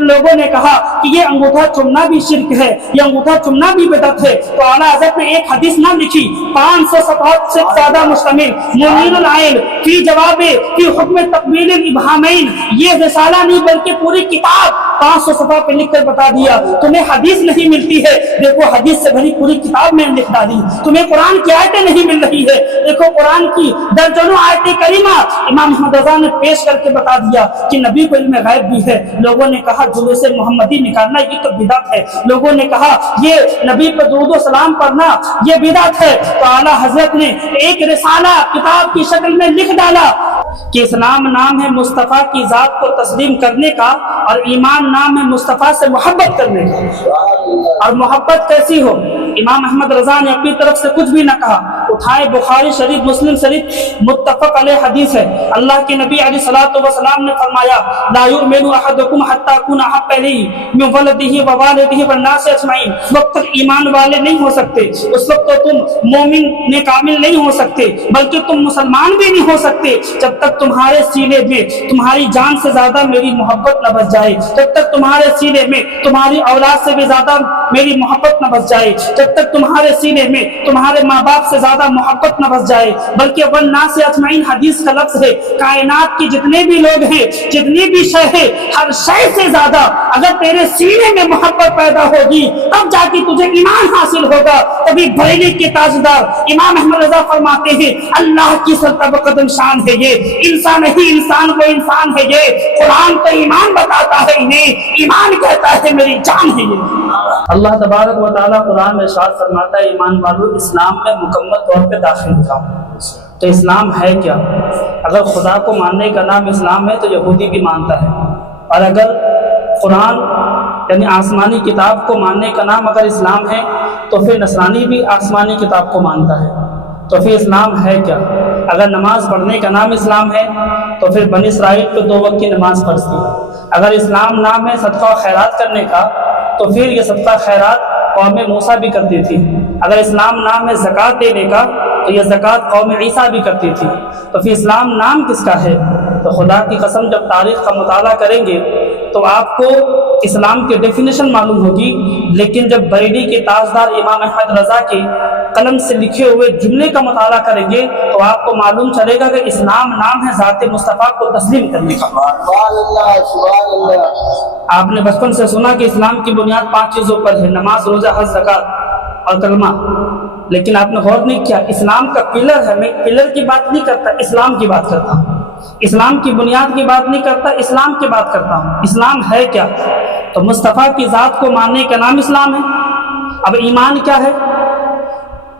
جب لوگوں نے کہا کہ یہ انگوٹھا چومنا بھی شرک ہے، یہ انگوٹھا چومنا بھی بدعت ہے، تو اعلیٰ حضرت نے ایک حدیث نہ لکھی 500 صفحات سے زیادہ مشتمل منیر العین فی جواب فی حکم تقبیل الابہامین، یہ رسالہ نہیں بلکہ پوری کتاب 500 صفحہ پہ لکھ کر بتا دیا تمہیں حدیث نہیں ملتی ہے، دیکھو حدیث سے بھری پوری کتاب میں لکھ ڈالی، تمہیں قرآن کی آیتیں نہیں مل رہی ہے، دیکھو قرآن کی درجنوں آیتیں کریمہ امام احمد رضا نے پیش کر کے بتا دیا کہ نبی کو علم غیب بھی ہے۔ لوگوں نے کہا جلوس محمدی نکالنا یہ تو بدعت ہے، لوگوں نے کہا یہ نبی پر درود و سلام پڑھنا یہ بدعت ہے، تو اعلیٰ حضرت نے ایک رسالہ کتاب کی شکل میں لکھ ڈالا کہ اسلام نام ہے مصطفیٰ کی ذات کو تسلیم کرنے کا، اور ایمان نام ہے مصطفیٰ سے محبت کرنے کا۔ اور محبت کیسی ہو؟ امام احمد رضا نے اپنی طرف سے کچھ بھی نہ کہا، اٹھائے بخاری شریف مسلم شریف متفق علیہ حدیث ہے، اللہ کے نبی علیہ الصلوۃ والسلام نے فرمایا لا یؤمن احدکم حتی اکون احب الیہ من ولدہ ووالدہ والناس اجمعین، اس وقت تک ایمان والے نہیں ہو سکتے، اس وقت تو تم مومن کامل نہیں ہو سکتے، بلکہ تم مسلمان بھی نہیں ہو سکتے جب تک تمہارے سینے میں تمہاری جان سے زیادہ میری محبت نہ بس جائے، جب تک تمہارے سینے میں تمہاری اولاد سے بھی زیادہ میری محبت نہ بس جائے، جب تک تمہارے سینے میں تمہارے ماں باپ سے زیادہ محبت نہ بس جائے، بلکہ والناس اجمعین حدیث کا لفظ ہے، کائنات کے جتنے بھی لوگ ہیں، جتنی بھی شے ہے، ہر شے سے زیادہ اگر تیرے سینے میں محبت پیدا ہوگی تب جا کے تجھے ایمان حاصل ہوگا۔ تبھی بریلی کے تاجدار امام احمد رضا فرماتے ہیں اللہ کی سلطہ بقدم شان ہے یہ، انسان ہی انسان کو انسان ہے یہ، قرآن تو ایمان بتاتا ہے انہیں، ایمان کہتا ہے میری جان ہے یہ۔ اللہ تبارک و تعالیٰ قرآن میں ارشاد فرماتا ہے ایمان والو اسلام میں مکمل طور پہ داخل ہو جاؤ۔ تو اسلام ہے کیا؟ اگر خدا کو ماننے کا نام اسلام ہے تو یہودی بھی مانتا ہے، اور اگر قرآن یعنی آسمانی کتاب کو ماننے کا نام اگر اسلام ہے تو پھر نصرانی بھی آسمانی کتاب کو مانتا ہے، تو پھر اسلام ہے کیا؟ اگر نماز پڑھنے کا نام اسلام ہے تو پھر بنی اسرائیل کو 2 وقت کی نماز پڑھتی، اگر اسلام نام ہے صدقہ و خیرات کرنے کا تو پھر یہ صدقہ خیرات قوم موسیٰ بھی کرتی تھی، اگر اسلام نام ہے زکوٰۃ دینے کا تو یہ زکوٰۃ قوم عیسیٰ بھی کرتی تھی، تو پھر اسلام نام کس کا ہے؟ تو خدا کی قسم جب تاریخ کا مطالعہ کریں گے تو آپ کو اسلام کی ڈیفینیشن معلوم ہوگی، لیکن جب بریلی کے تاجدار امام احمد رضا کے قلم سے لکھے ہوئے جملے کا مطالعہ کریں گے تو آپ کو معلوم چلے گا کہ اسلام نام ہے ذات مصطفیٰ کو تسلیم کرنے کا۔ آپ نے بچپن سے سنا کہ اسلام کی بنیاد 5 چیزوں پر ہے، نماز، روزہ، حج، زکوٰۃ اور کلمہ، لیکن آپ نے غور نہیں کیا اسلام کا پلر ہے، میں پلر کی بات نہیں کرتا، اسلام کی بات کرتا ہوں، اسلام کی بنیاد کی بات نہیں کرتا، اسلام کی بات کرتا ہوں۔ اسلام ہے کیا؟ تو مصطفیٰ کی ذات کو ماننے کا نام اسلام ہے۔ اب ایمان کیا ہے؟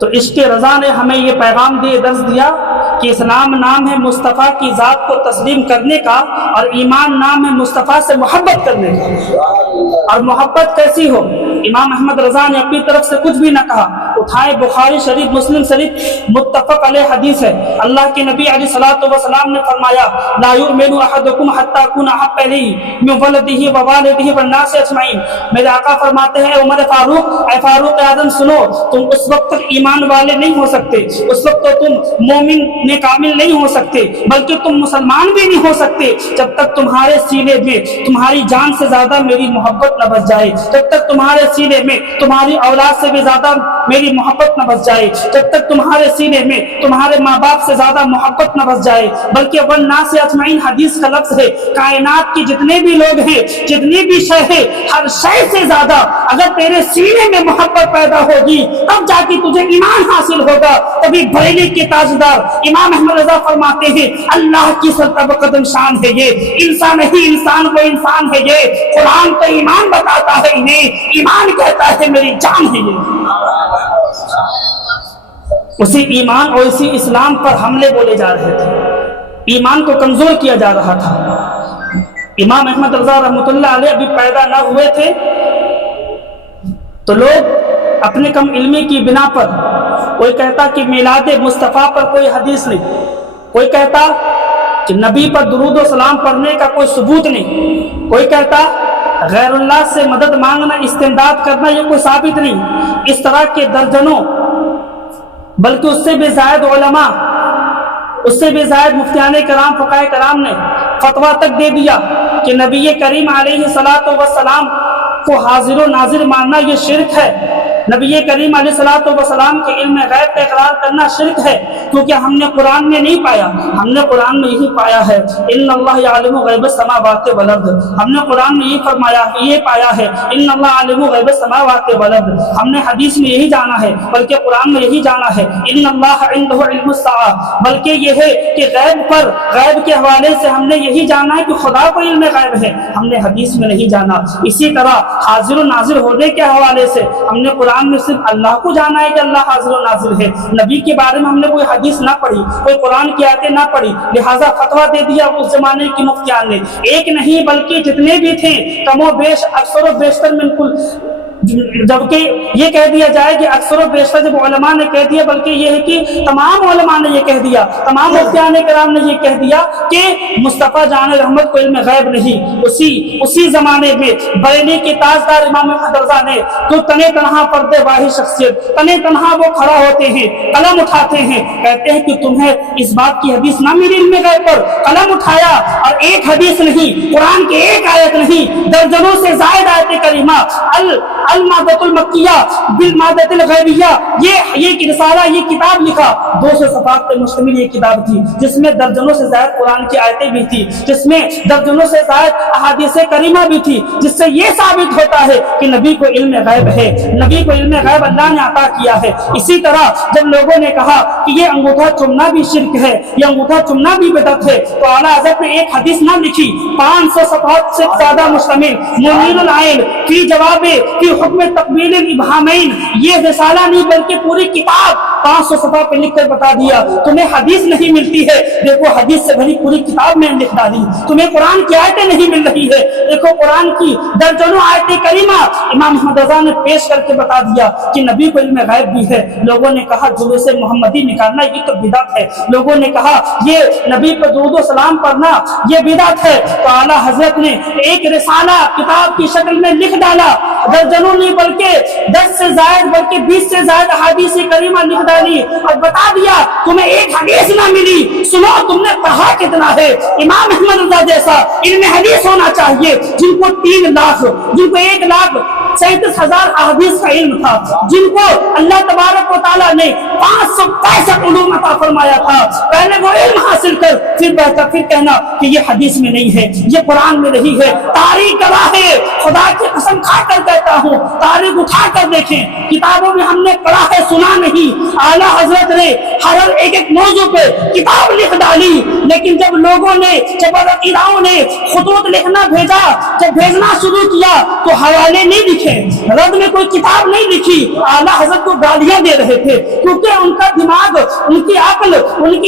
تو عشق رضا نے ہمیں یہ پیغام درس دیا کہ اسلام نام ہے مصطفیٰ کی ذات کو تسلیم کرنے کا، اور ایمان نام ہے مصطفیٰ سے محبت کرنے کا۔ اور محبت کیسی ہو؟ امام احمد رضا نے اپنی طرف سے کچھ بھی نہ کہا، اٹھائے بخاری شریف مسلم شریف متفق علیہ حدیث ہے، اللہ کے نبی علیہ الصلوۃ والسلام نے فرمایا لا یؤمن احدکم حتی اکون احب الیہ من ولدہ ووالدہ والناس اجمعین، میرے آقا فرماتے ہیں عمر فاروق، اے فاروق اعظم سنو، تم اس وقت تک ایمان والے نہیں ہو سکتے، اس وقت تو تم مومن کامل نہیں ہو سکتے، بلکہ تم مسلمان بھی نہیں ہو سکتے جب تک تمہارے سینے میں تمہاری جان سے زیادہ میری محبت نہ بس جائے، جب تک تمہارے سینے میں تمہاری اولاد سے بھی زیادہ میری محبت نہ بس جائے، جب تک تمہارے سینے میں تمہارے ماں باپ سے زیادہ محبت نہ بس جائے، بلکہ والناس اجمعین حدیث کا لفظ ہے، کائنات کے جتنے بھی لوگ ہیں، جتنی بھی شے ہے، ہر شے سے زیادہ اگر تیرے سینے میں محبت پیدا ہوگی تب جا کے تجھے ایمان حاصل ہوگا۔ تبھی بریلی کے تاجدار امام احمد رضا فرماتے ہیں اللہ کی سلطہ بقدم شان ہے یہ، انسان ہی انسان کو انسان ہے یہ، قرآن تو ایمان بتاتا ہے انہیں، ایمان کہتا ہے میری جان ہے یہ۔ اسی ایمان اور اسی اسلام پر حملے بولے جا رہے تھے، ایمان کو کمزور کیا جا رہا تھا۔ امام احمد رضا رحمۃ اللہ علیہ ابھی پیدا نہ ہوئے تھے تو لوگ اپنے کم علمی کی بنا پر، کوئی کہتا کہ میلاد مصطفیٰ پر کوئی حدیث نہیں، کوئی کہتا کہ نبی پر درود و سلام پڑھنے کا کوئی ثبوت نہیں، کوئی کہتا غیر اللہ سے مدد مانگنا، استمداد کرنا یہ کوئی ثابت نہیں۔ اس طرح کے درجنوں بلکہ اس سے بھی زائد علماء، اس سے بھی زائد مفتیان کرام، فقہائے کرام نے فتویٰ تک دے دیا کہ نبی کریم علیہ الصلوۃ والسلام کو حاضر و ناظر ماننا یہ شرک ہے، نبی کریم علیہ الصلوۃ والسلام کے علم غیب کا اقرار کرنا شرک ہے، کیونکہ ہم نے قرآن میں نہیں پایا، ہم نے قرآن میں یہی پایا ہے ان اللہ یعلم غیب السماوات والارض، ہم نے قرآن میں یہ فرمایا، یہ پایا ہے ان اللہ عالم غیب السماوات والارض، ہم نے حدیث میں یہی جانا ہے، بلکہ قرآن میں یہی جانا ہے ان اللہ عنده علم الساعہ، بلکہ یہ ہے کہ غیب پر، غیب کے حوالے سے ہم نے یہی جانا ہے کہ خدا کو علم غیب ہے، ہم نے حدیث میں نہیں جانا۔ اسی طرح حاضر و ناظر ہونے کے حوالے سے ہم نے قرآن میں صرف اللہ کو جانا ہے کہ اللہ حاضر و ناظر ہے، نبی کے بارے میں ہم نے کوئی حدیث نہ پڑھی، کوئی قرآن کی آیتیں نہ پڑھی، لہٰذا فتویٰ دے دیا اس زمانے کی مفتیان نے، ایک نہیں بلکہ جتنے بھی تھے کم و بیش اکثر و بیشتر بالکل، جبکہ یہ کہہ دیا جائے کہ اکثر و بیشتر جب علماء نے کہہ دیا، بلکہ یہ ہے کہ تمام علماء نے یہ کہہ دیا، تمام مفتیان کرام نے یہ کہہ دیا کہ مصطفیٰ جان رحمت کو علم غیب نہیں۔ اسی زمانے میں بریلی کے تاجدار امام احمد رضا نے تو تنے تنہا پردے واہی شخصیت، تنے تنہا وہ کھڑا ہوتے ہیں، قلم اٹھاتے ہیں، کہتے ہیں کہ تمہیں اس بات کی حدیث نہ ملی علم غیب پر، قلم اٹھایا اور ایک حدیث نہیں، قرآن کی ایک آیت نہیں، درجنوں سے زائد آیت کریمہ، المادۃ المکیہ بالمادۃ الغیبیہ، یہ رسالہ، یہ کتاب لکھا، 200 صفحات پر مشتمل یہ کتاب تھی، جس میں درجنوں سے زائد قرآن کی آیتیں بھی تھی، جس میں درجنوں سے زائد احادیث کریمہ بھی تھی، جس سے یہ ثابت ہوتا ہے کہ نبی کو علم غیب ہے، نبی کو علم غیب اللہ نے عطا کیا ہے۔ اسی طرح جب لوگوں نے کہا کہ یہ انگوٹھا چومنا بھی شرک ہے، یہ انگوٹھا چومنا بھی بدعت ہے، تو اعلیٰ حضرت نے ایک حدیث نہ لکھی، 500 صفحات سے زیادہ مشتمل منیر العین فی جواب فی حکم تقبیل الابہامین، یہ رسالہ نہیں بلکہ پوری کتاب 500 صفحہ پہ لکھ کر بتا دیا تمہیں حدیث نہیں ملتی ہے، دیکھو حدیث سے بھری پوری کتاب میں لکھ ڈالی، تمہیں قرآن کی آیتیں نہیں مل رہی ہے، دیکھو قرآن کی درجنوں آیتیں کریمہ امام احمد رضا نے پیش کر کے بتا دیا کہ نبی کو علم غیب بھی ہے۔ لوگوں نے کہا جلوس محمدی نکالنا یہ تو بدعت ہے، لوگوں نے کہا یہ نبی پر درود و سلام پڑھنا یہ بدعت ہے، تو اعلیٰ حضرت نے ایک رسالہ کتاب کی شکل میں لکھ ڈالا، درجنوں نہیں بلکہ 10 سے زائد بلکہ 20 سے زائد احادیث کریمہ لکھ ڈالی اور بتا دیا تمہیں ایک حدیث نہ ملی، سنو تم نے پڑھا کتنا ہے۔ امام احمد رضا جیسا علم حدیث ہونا چاہیے، جن کو 3 لاکھ، جن کو 1,37,000 احادیث کا علم تھا، جن کو اللہ تبارک و تعالیٰ نے 565 علوم عطا فرمایا تھا، پہلے وہ علم حاصل کر پھر کہنا کہ یہ حدیث میں نہیں ہے، یہ قرآن میں نہیں ہے۔ تاریخ گواہ ہے، خدا کی قسم کھا کر کہتا ہوں، تاریخ اٹھا کر دیکھیں، کتابوں میں ہم نے پڑھا ہے سنا نہیں، اعلیٰ حضرت نے ہر ایک موضوع پہ کتاب لکھ ڈالی، لیکن جب لوگوں نے، جب عقیداؤں نے خطوط لکھنا بھیجا، جب بھیجنا شروع کیا تو حوالے نہیں لکھے، رد میں کوئی کتاب نہیں لکھی، اعلیٰ حضرت کو گالیاں دے رہے تھے، کیونکہ ان کا دماغ، ان کی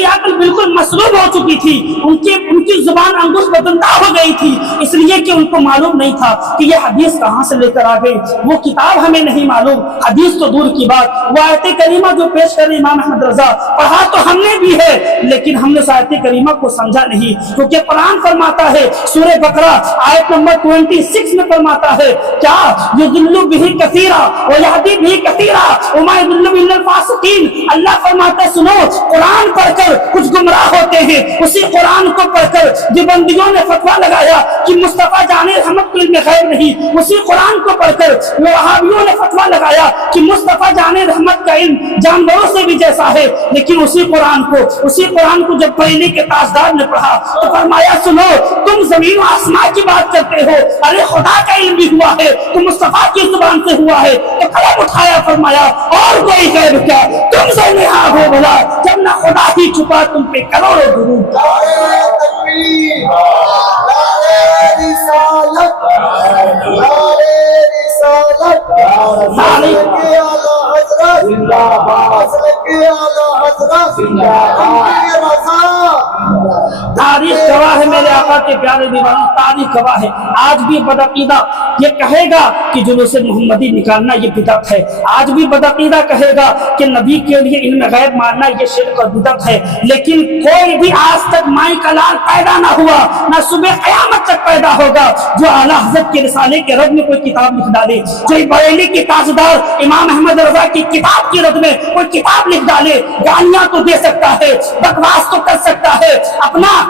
عقل بالکل مسلوب ہو چکی تھی، ان کی زبان انگوش بدنتا ہو گئی تھی، اس لیے کہ ان کو معلوم نہیں تھا کہ یہ حدیث کہاں سے لے کر آ گئی، وہ کتاب ہمیں نہیں معلوم، حدیث تو دور کی بات، وہ آیت کریمہ جو پیش کر رہے امام احمد رضا، پڑھا تو ہم نے بھی ہے، لیکن ہم نے اس آیت کریمہ کو سمجھا نہیں، کیونکہ قرآن فرماتا ہے سورہ بقرہ آیت نمبر 26 میں فرماتا ہے کیا یضل بہ کثیرا ویہدی بہ کثیرا وما یضل الا الفاسقین، اللہ فرماتا ہے سنو قرآن پڑھ کر کچھ گمراہ ہوتے ہیں، اسی قرآن کو پڑھ کر دیوبندیوں نے فتویٰ لگایا کہ مصطفیٰ جان رحمت کو علم غیب نہیں، اسی قرآن کو پڑھ کر وہابیوں نے فتویٰ لگایا کہ مصطفیٰ جان رحمت کا علم جانوروں سے بھی جیسا ہے، لیکن اسی قرآن کو جب بریلی کے تاجدار نے پڑھا تو فرمایا سنو تم زمین و آسمان کی بات کرتے ہو، ارے خدا کا علم بھی ہوا ہے تو مصطفیٰ کی زبان سے ہوا ہے، تو قلم اٹھایا فرمایا اور کوئی غیب کیا، تم سے نہا ہو بھلا جب نہ خدا ہی چھپا تم پہ کروڑوں درود۔ تاریخ گواہ ہے میرے آقا کے پیارے دیوانوں، تاریخ گواہ ہے، آج بھی بدعقیدہ یہ کہے گا کہ جلوس محمدی نکالنا یہ بدعت ہے، آج بھی بدعقیدہ کہے گا کہ نبی کے لیے علم غیب ماننا یہ شرک اور بدعت ہے، لیکن کوئی بھی آج تک مائی کا لال پیدا نہ ہوا، نہ صبح قیامت تک پیدا ہوگا جو اعلیٰ حضرت کے رسالے کے رد میں کوئی کتاب لکھ ڈالے، جو بریلی کے تاجدار امام احمد رضا کی کتاب کی رد میں کوئی کتاب لکھ ڈالے، گالیاں تو دے سکتا ہے، بکواس تو کر سکتا ہے، اپنا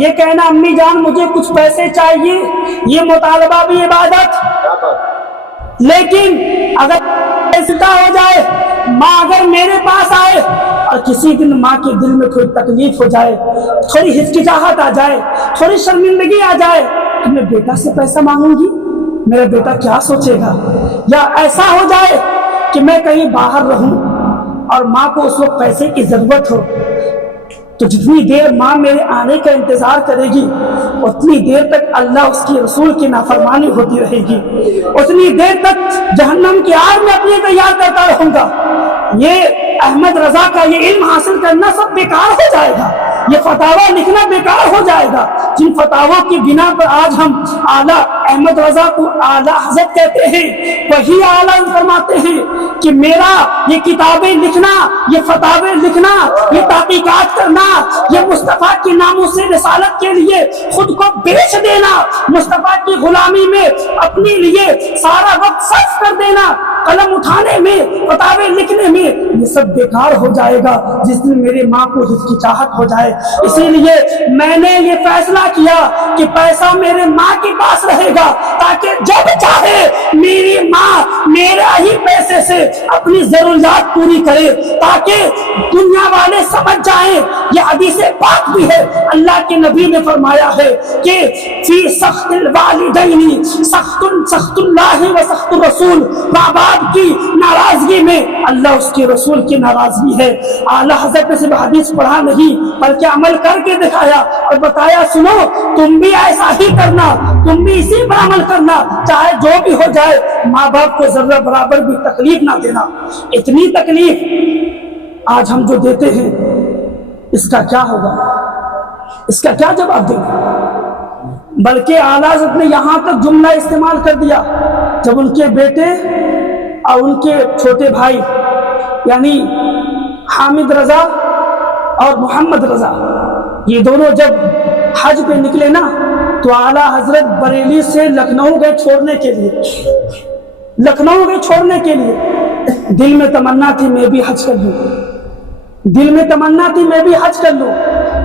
یہ کہنا امی جان مجھے کچھ پیسے چاہیے، یہ مطالبہ بھی عبادت۔ لیکن اگر ایسا ہو جائے، ماں اگر میرے پاس آئے اور کسی دن ماں کے دل میں تھوڑی تکلیف ہو جائے، تھوڑی ہچکچاہٹ آ جائے، تھوڑی شرمندگی آ جائے کہ میں بیٹا سے پیسہ مانگوں گی، میرا بیٹا کیا سوچے گا، یا ایسا ہو جائے کہ میں کہیں باہر رہوں اور ماں کو اس وقت پیسے کی ضرورت ہو، تو جتنی دیر ماں میرے آنے کا انتظار کرے گی اتنی دیر تک اللہ اس کی رسول کی نافرمانی ہوتی رہے گی، اتنی دیر تک جہنم کی آگ میں اپنی تیار کرتا رہوں گا۔ یہ احمد رضا کا یہ علم حاصل کرنا سب بیکار ہو جائے گا، یہ فتاوی لکھنا بیکار ہو جائے گا، جن فتاووں کی بنا پر آج ہم اعلیٰ احمد رضا کو اعلیٰ حضرت کہتے ہیں، وہی اعلیٰ فرماتے ہیں کہ میرا یہ کتابیں لکھنا، یہ فتاوے لکھنا، یہ تحقیقات کرنا، یہ مصطفیٰ کی ناموس رسالت کے لیے خود کو بیچ دینا، مصطفیٰ کی غلامی میں اپنے لیے سارا وقت صرف کر دینا، قلم اٹھانے میں، فتاوے لکھنے میں، یہ سب بیکار ہو جائے گا جس دن میری ماں کو ہچکچاہٹ ہو جائے۔ اسی لیے میں نے یہ فیصلہ کیا کہ پیسہ میرے ماں کے پاس رہے گا، تاکہ جب چاہے میری ماں میرے ہی پیسے سے اپنی ضروریات پوری کرے، تاکہ دنیا والے سمجھ جائیں۔ یہ حدیث پاک بھی ہے، اللہ کے نبی نے فرمایا ہے کہ فی سخط الوالدین سخط اللہ و سخط الرسول، ماں باپ کی ناراضگی میں اللہ اس کے رسول کی ناراضگی ہے۔ اعلیٰ حضرت نے صرف حدیث پڑھا نہیں بلکہ عمل کر کے دکھایا اور بتایا سنو تم بھی ایسا ہی کرنا، تم بھی اسی پر عمل کرنا، چاہے جو بھی ہو جائے، ماں باپ کو ذرہ برابر بھی تکلیف نہ دینا۔ اتنی تکلیف آج ہم جو دیتے ہیں اس کا کیا ہوگا، اس کا کیا جواب دیں گے؟ بلکہ اعلیٰ حضرت نے یہاں تک جملہ استعمال کر دیا جب ان کے بیٹے اور ان کے چھوٹے بھائی یعنی حامد رضا اور محمد رضا یہ دونوں جب حج پہ نکلے نا تو اعلیٰ حضرت بریلی سے لکھنؤ گئے چھوڑنے کے لیے، لکھنؤ گئے چھوڑنے کے لیے۔ دل میں تمنا تھی میں بھی حج کر لوں، دل میں تمنا تھی میں بھی حج کر لوں،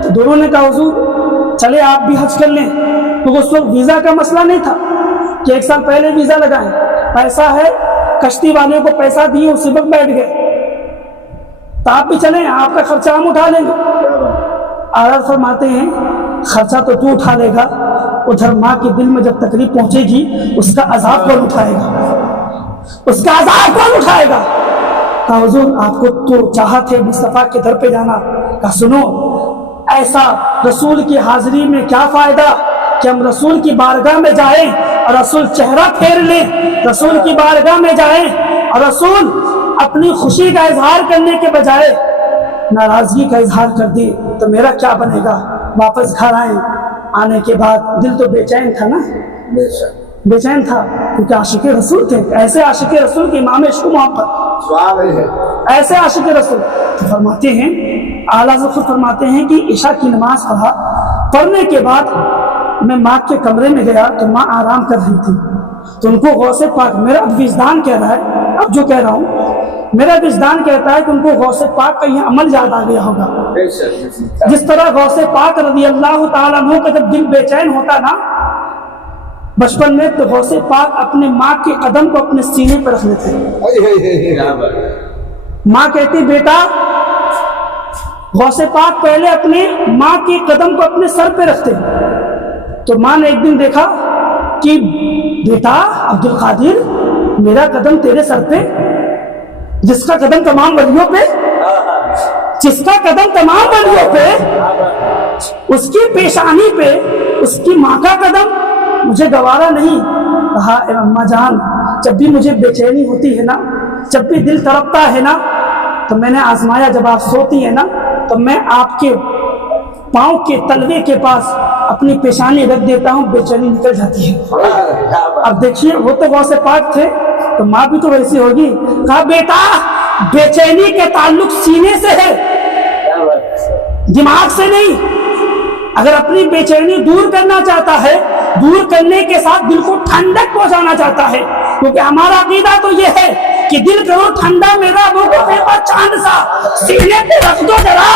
تو دونوں نے کہا حضور چلے آپ بھی حج کر لیں، تو اس وقت ویزا کا مسئلہ نہیں تھا کہ 1 سال پہلے ویزا لگائیں، پیسہ ہے، کشتی والے کو پیسہ دیے اسی وقت بیٹھ گئے، تو آپ بھی چلیں، آپ کا خرچہ ہم اٹھا لیں گے۔ اعلیٰ فرماتے ہیں خرچہ تو تو اٹھا لے گا، ادھر ماں کے دل میں جب تکلیف پہنچے گی اس کا عذاب کون اٹھائے گا، اس کا عذاب کون اٹھائے گا؟ کہا حضور آپ کو تو چاہت ہے مصطفیٰ کے در پہ جانا، کہا سنو ایسا رسول کی حاضری میں کیا فائدہ کہ ہم رسول کی بارگاہ میں جائیں اور رسول چہرہ پھیر لیں، رسول کی بارگاہ میں جائیں اور رسول اپنی خوشی کا اظہار کرنے کے بجائے ناراضگی کا اظہار کر دے تو میرا کیا بنے گا؟ واپس گھر آئیں، آنے کے بعد دل تو بے چین تھا نا، بے چین تھا کیونکہ عاشق رسول تھے، ایسے عاشق رسول کے امام عشق و محبت، ایسے عاشق رسول۔ تو فرماتے ہیں اعلیٰ حضرت فرماتے ہیں کہ عشاء کی نماز پڑھنے کے بعد میں ماں کے کمرے میں گیا تو ماں آرام کر رہی تھی، تو ان کو غوث پاک، میرا وجدان کہہ رہا ہے، اب جو کہہ رہا ہوں میرا وجدان کہتا ہے کہ ان کو غوث پاک کا یہ عمل یاد آ گیا ہوگا، جس طرح غوث پاک رضی اللہ تعالیٰ عنہ کا جب دل بے چین ہوتا نا بچپن میں، تو غوث پاک اپنے ماں کے قدم کو اپنے سینے پر رکھ لیتے، ماں کہتی بیٹا، غوث پاک پہلے اپنے ماں کے قدم کو اپنے سر پہ رکھتے، تو ماں نے ایک دن دیکھا کہ بیٹا عبد القادر میرا قدم تیرے سر پہ، جس کا قدم تمام ولیوں پہ، جس کا قدم تمام ولیوں پہ، اس کی پیشانی پہ اس کی ماں کا قدم، مجھے گوارا نہیں۔ کہا اے اماں جان جب بھی مجھے بے چینی ہوتی ہے نا، جب بھی دل تڑپتا ہے نا، تو میں نے آزمایا جب آپ سوتی ہیں نا تو میں آپ کے پاؤں کے تلوے کے پاس اپنی پیشانی رکھ دیتا ہوں، بے چینی نکل جاتی ہے۔ اب دیکھیے وہ تو غوث پاک تھے تو ماں بھی تو ویسی ہوگی۔ کہا بیٹا بے چینی کے تعلق سینے سے ہے، دماغ سے نہیں۔ اگر اپنی بے چینی دور کرنا چاہتا ہے، دور کرنے کے ساتھ دل کو ٹھنڈک پہنچانا چاہتا ہے، کیونکہ ہمارا عقیدہ تو یہ ہے کہ دل کرو ٹھنڈا میرا وہ چاند سا، سینے پہ رکھ دو ذرا،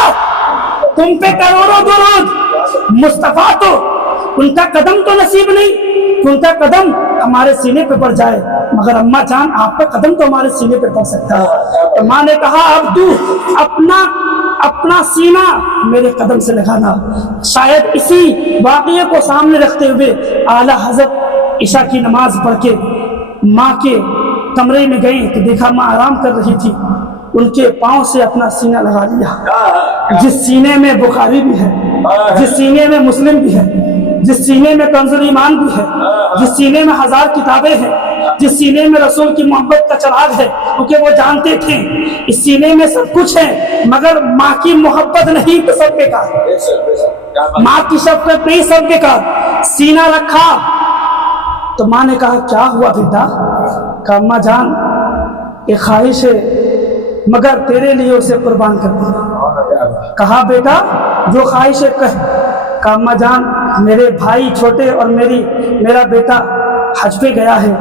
تم پہ کروڑوں درود، مصطفیٰ تو ان کا قدم تو نصیب نہیں، ان کا قدم ہمارے سینے پہ پڑ جائے، مگر اماں جان آپ کا قدم تو ہمارے سینے پہ پڑ سکتا ہے۔ تو ماں نے کہا اب تو اپنا سینہ میرے قدم سے لگانا۔ شاید اسی واقعے کو سامنے رکھتے ہوئے اعلیٰ حضرت عشاء کی نماز پڑھ کے ماں کے کمرے میں گئے تو دیکھا ماں آرام کر رہی تھی، ان کے پاؤں سے اپنا سینہ لگا لیا، جس سینے میں بخاری بھی ہے، جس سینے میں مسلم بھی ہے، جس سینے میں کنز ایمان بھی ہے، جس سینے میں 1000 کتابیں ہیں، جس سینے میں رسول کی محبت کا چراغ ہے، کیونکہ وہ جانتے تھے اس سینے میں سب کچھ ہے مگر ماں کی محبت نہیں تو سب بیکار، ماں کی شفقت نہیں سب بیکار۔ سینہ رکھا تو ماں نے کہا کیا ہوا بیٹا؟ کہا اماں جان ایک خواہش ہے مگر تیرے لیے اسے قربان کر دیا۔ کہا بیٹا جو خواہش ہے کہہ۔ کہا اماں جان میرے بھائی چھوٹے اور میرا بیٹا حج پہ گیا ہے،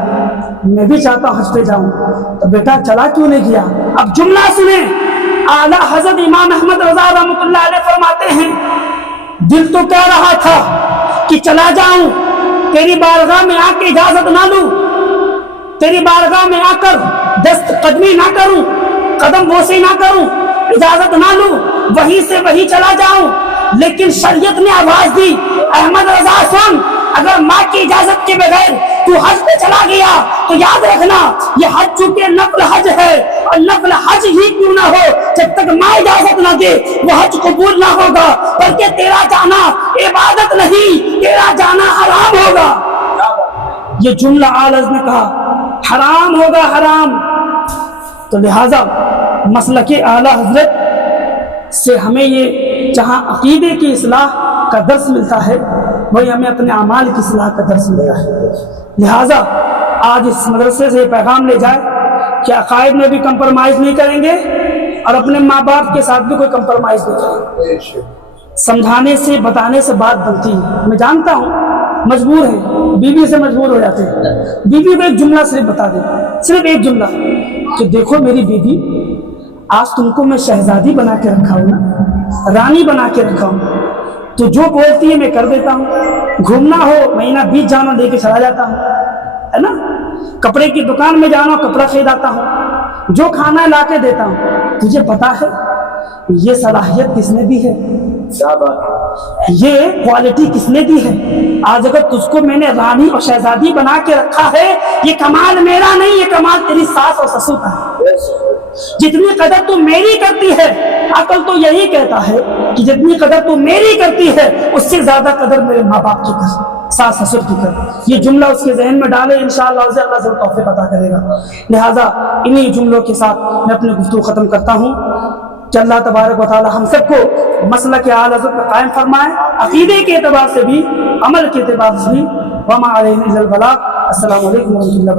میں بھی چاہتا ہوں حج پہ جاؤں، تو بیٹا چلا کیوں نہیں گیا؟ اب جملہ سنیں، اعلیٰ حضرت امام احمد رضا رحمۃ اللہ علیہ فرماتے ہیں دل تو کہہ رہا تھا کہ چلا جاؤں، تیری بارگاہ میں آ کے اجازت نہ لوں، تیری بارگاہ میں آ کر دست قدمی نہ کروں، قدم بوسی نہ کروں، اجازت نہ لوں، وہیں سے وہیں چلا جاؤں، لیکن شریعت نے آواز دی احمد رضا سن، اگر ماں کی اجازت کے بغیر تو حج پہ چلا گیا تو یاد رکھنا یہ حج چونکہ نفل حج ہے، اور نفل حج ہی کیوں نہ ہو جب تک ماں اجازت نہ دے وہ حج قبول نہ ہوگا، بلکہ تیرا جانا عبادت نہیں، تیرا جانا حرام ہوگا۔ یہ جملہ اعلیٰ نے کہا حرام ہوگا حرام۔ تو لہٰذا مسلک اعلیٰ حضرت سے ہمیں یہ جہاں عقیدے کی اصلاح کا درس ملتا ہے وہی ہمیں اپنے اعمال کی اصلاح کا درس ملتا ہے۔ لہٰذا آج اس مدرسے سے پیغام لے جائے کہ عقائد میں بھی کمپرمائز نہیں کریں گے اور اپنے ماں باپ کے ساتھ بھی کوئی کمپرمائز نہیں کریں گے۔ سمجھانے سے بتانے سے بات بنتی ہے، میں جانتا ہوں مجبور ہیں، بیوی سے مجبور ہو جاتے ہیں، بیوی کو ایک جملہ صرف بتا دیں، صرف ایک جملہ کہ دیکھو میری بیوی آج تم کو میں شہزادی بنا کے رکھا ہوں نا، رانی بنا کے رکھا ہوں، تو جو بولتی ہے میں کر دیتا ہوں، گھومنا ہو مہینہ 20 جانا لے کے چلا جاتا ہوں، ہے نا، کپڑے کی دکان میں جانا کپڑا خریداتا ہوں، جو کھانا لا کے دیتا ہوں۔ تجھے پتا ہے یہ صلاحیت کس نے دی ہے، یہ کوالٹی کس نے دی ہے؟ آج اگر تجھ کو میں نے رانی اور شہزادی بنا کے رکھا ہے یہ کمال میرا نہیں، یہ کمال تیری ساس اور سسر کا ہے۔ جتنی قدر تو میری کرتی ہے، عقل تو یہی کہتا ہے کہ جتنی قدر تو میری کرتی ہے اس سے زیادہ قدر میرے ماں باپ کی کر، ساس سسر کی کر۔ یہ جملہ اس کے ذہن میں ڈالے، انشاءاللہ اسے اللہ ضرور توفیق عطا کرے گا۔ لہٰذا انہی جملوں کے ساتھ میں اپنی گفتگو ختم کرتا ہوں کہ اللہ تبارک و تعالی ہم سب کو مسلک اعلیٰ حضرت پر قائم فرمائے، عقیدے کے اعتبار سے بھی، عمل کے اعتبار سے بھی۔ وما علینا الا البلاغ۔ السلام علیکم ورحمۃ اللہ وبرکاتہ۔